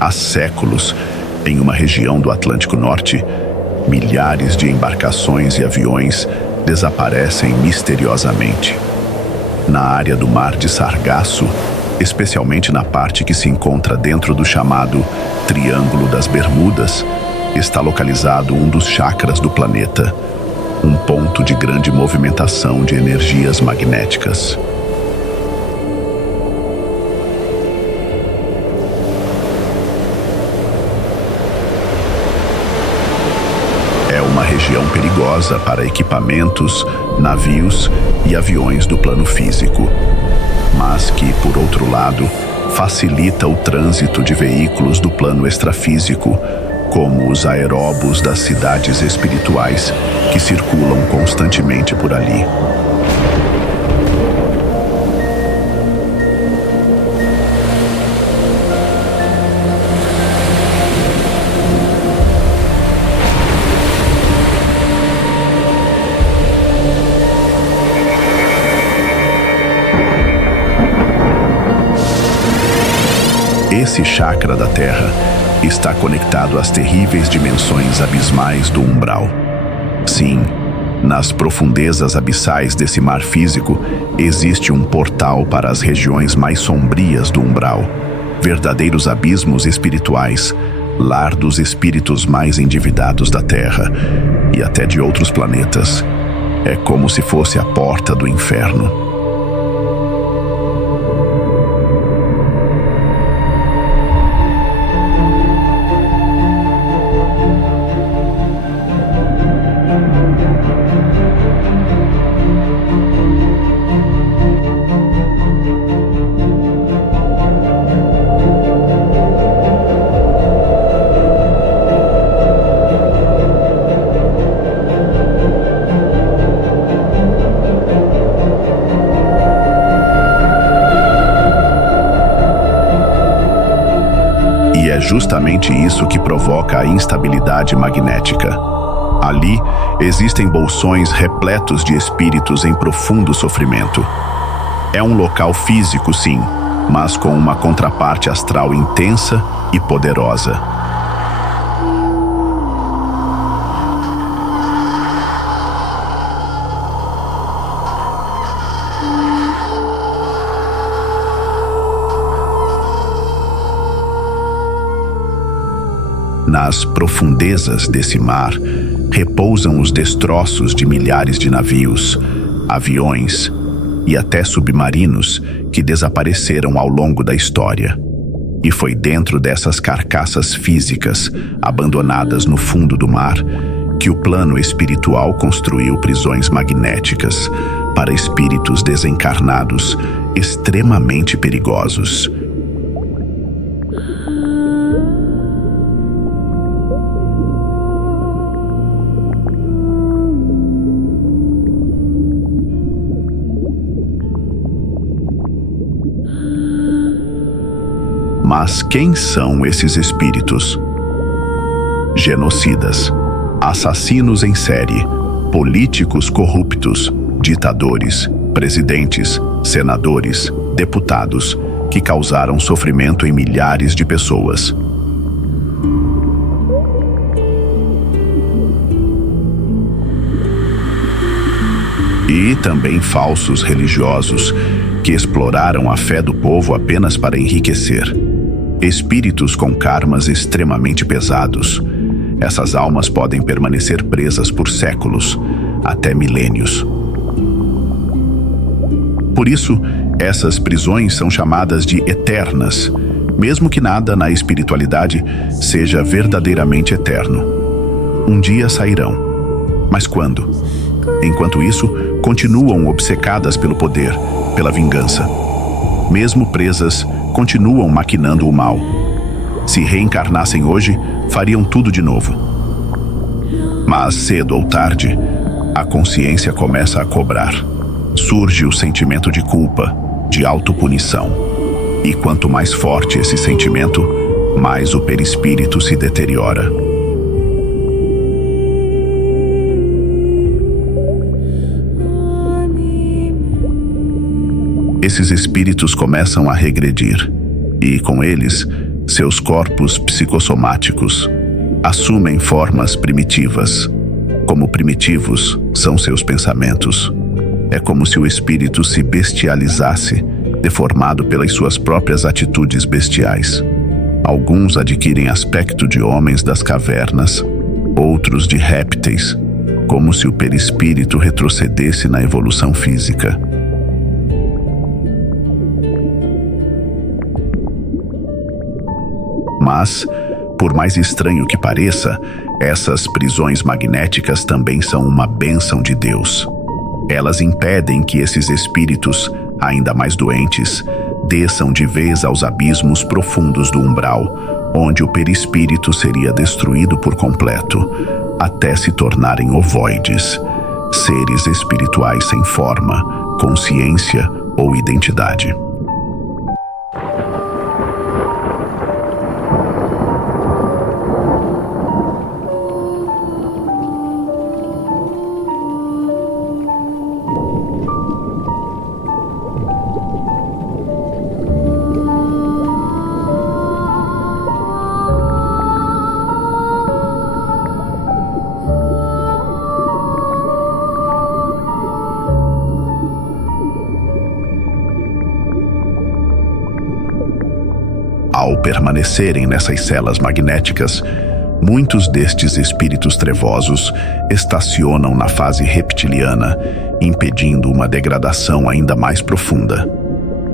Há séculos, em uma região do Atlântico Norte, milhares de embarcações e aviões desaparecem misteriosamente. Na área do Mar de Sargasso, especialmente na parte que se encontra dentro do chamado Triângulo das Bermudas, está localizado um dos chakras do planeta, um ponto de grande movimentação de energias magnéticas. É uma região perigosa para equipamentos, navios e aviões do plano físico, mas que, por outro lado, facilita o trânsito de veículos do plano extrafísico, como os aeróbus das cidades espirituais que circulam constantemente por ali. Esse chakra da Terra está conectado às terríveis dimensões abismais do umbral. Sim, nas profundezas abissais desse mar físico, existe um portal para as regiões mais sombrias do umbral, verdadeiros abismos espirituais, lar dos espíritos mais endividados da Terra e até de outros planetas. É como se fosse a porta do inferno. E é justamente isso que provoca a instabilidade magnética. Ali, existem bolsões repletos de espíritos em profundo sofrimento. É um local físico, sim, mas com uma contraparte astral intensa e poderosa. Nas profundezas desse mar, repousam os destroços de milhares de navios, aviões e até submarinos que desapareceram ao longo da história. E foi dentro dessas carcaças físicas, abandonadas no fundo do mar, que o plano espiritual construiu prisões magnéticas para espíritos desencarnados extremamente perigosos. Mas quem são esses espíritos? Genocidas, assassinos em série, políticos corruptos, ditadores, presidentes, senadores, deputados, que causaram sofrimento em milhares de pessoas. E também falsos religiosos, que exploraram a fé do povo apenas para enriquecer. Espíritos com karmas extremamente pesados. Essas almas podem permanecer presas por séculos, até milênios. Por isso, essas prisões são chamadas de eternas, mesmo que nada na espiritualidade seja verdadeiramente eterno. Um dia sairão. Mas quando? Enquanto isso, continuam obcecadas pelo poder, pela vingança. Mesmo presas, continuam maquinando o mal. Se reencarnassem hoje, fariam tudo de novo. Mas cedo ou tarde, a consciência começa a cobrar. Surge o sentimento de culpa, de autopunição. E quanto mais forte esse sentimento, mais o perispírito se deteriora. Esses espíritos começam a regredir, e com eles, Seus corpos psicossomáticos assumem formas primitivas. Como primitivos são seus pensamentos. É como se o espírito se bestializasse, deformado pelas suas próprias atitudes bestiais. Alguns adquirem aspecto de homens das cavernas, outros de répteis, como se o perispírito retrocedesse na evolução física. Mas, por mais estranho que pareça, essas prisões magnéticas também são uma bênção de Deus. Elas impedem que esses espíritos, ainda mais doentes, desçam de vez aos abismos profundos do umbral, onde o perispírito seria destruído por completo, até se tornarem ovoides, seres espirituais sem forma, consciência ou identidade. Ao permanecerem nessas celas magnéticas, muitos destes espíritos trevosos estacionam na fase reptiliana, impedindo uma degradação ainda mais profunda.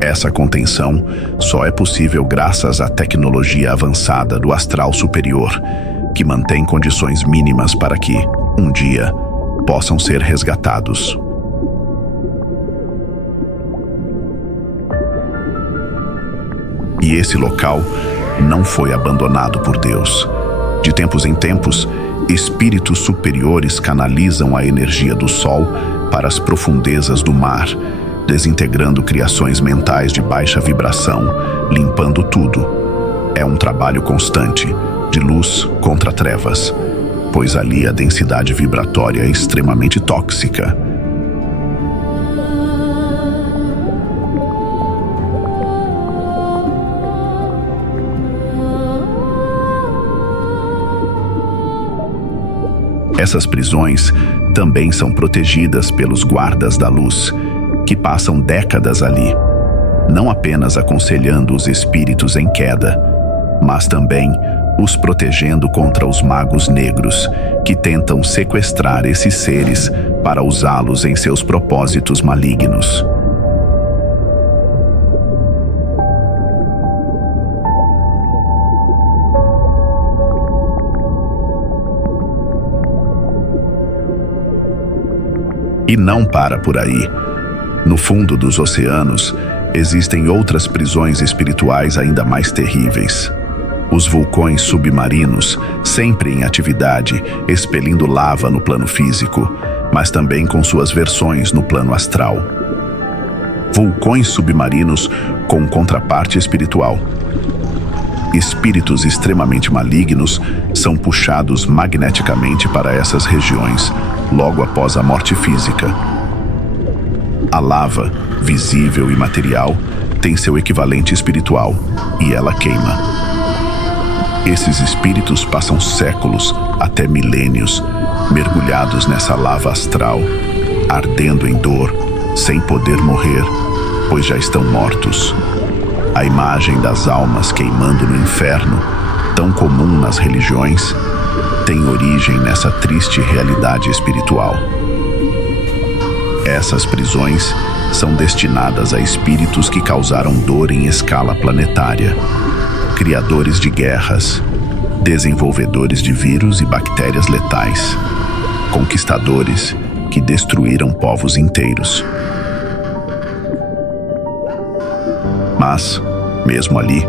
Essa contenção só é possível graças à tecnologia avançada do astral superior, que mantém condições mínimas para que, um dia, possam ser resgatados. E esse local não foi abandonado por Deus. De tempos em tempos, espíritos superiores canalizam a energia do Sol para as profundezas do mar, desintegrando criações mentais de baixa vibração, limpando tudo. É um trabalho constante, de luz contra trevas, pois ali a densidade vibratória é extremamente tóxica. Essas prisões também são protegidas pelos guardas da luz, que passam décadas ali, não apenas aconselhando os espíritos em queda, mas também os protegendo contra os magos negros, que tentam sequestrar esses seres para usá-los em seus propósitos malignos. E não para por aí. No fundo dos oceanos, existem outras prisões espirituais ainda mais terríveis. Os vulcões submarinos, sempre em atividade, expelindo lava no plano físico, mas também com suas versões no plano astral. Vulcões submarinos com contraparte espiritual. Espíritos extremamente malignos são puxados magneticamente para essas regiões, logo após a morte física. A lava, visível e material, tem seu equivalente espiritual, e ela queima. Esses espíritos passam séculos, até milênios, mergulhados nessa lava astral, ardendo em dor, sem poder morrer, pois já estão mortos. A imagem das almas queimando no inferno, tão comum nas religiões, tem origem nessa triste realidade espiritual. Essas prisões são destinadas a espíritos que causaram dor em escala planetária, criadores de guerras, desenvolvedores de vírus e bactérias letais, conquistadores que destruíram povos inteiros. Mas, mesmo ali,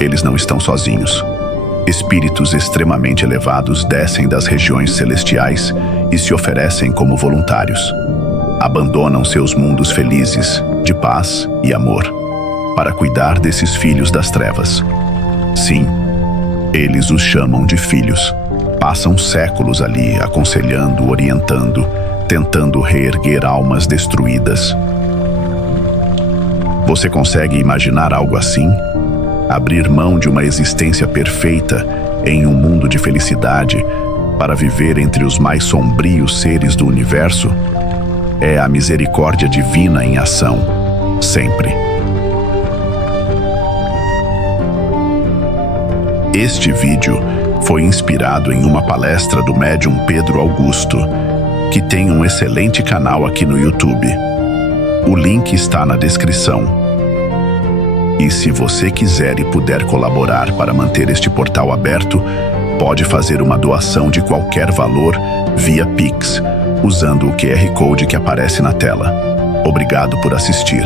eles não estão sozinhos. Espíritos extremamente elevados descem das regiões celestiais e se oferecem como voluntários. Abandonam seus mundos felizes, de paz e amor, para cuidar desses filhos das trevas. Sim, eles os chamam de filhos. Passam séculos ali, aconselhando, orientando, tentando reerguer almas destruídas. Você consegue imaginar algo assim? Abrir mão de uma existência perfeita em um mundo de felicidade para viver entre os mais sombrios seres do universo é a misericórdia divina em ação, sempre. Este vídeo foi inspirado em uma palestra do médium Pedro Augusto, que tem um excelente canal aqui no YouTube. O link está na descrição. E se você quiser e puder colaborar para manter este portal aberto, pode fazer uma doação de qualquer valor via Pix, usando o QR Code que aparece na tela. Obrigado por assistir.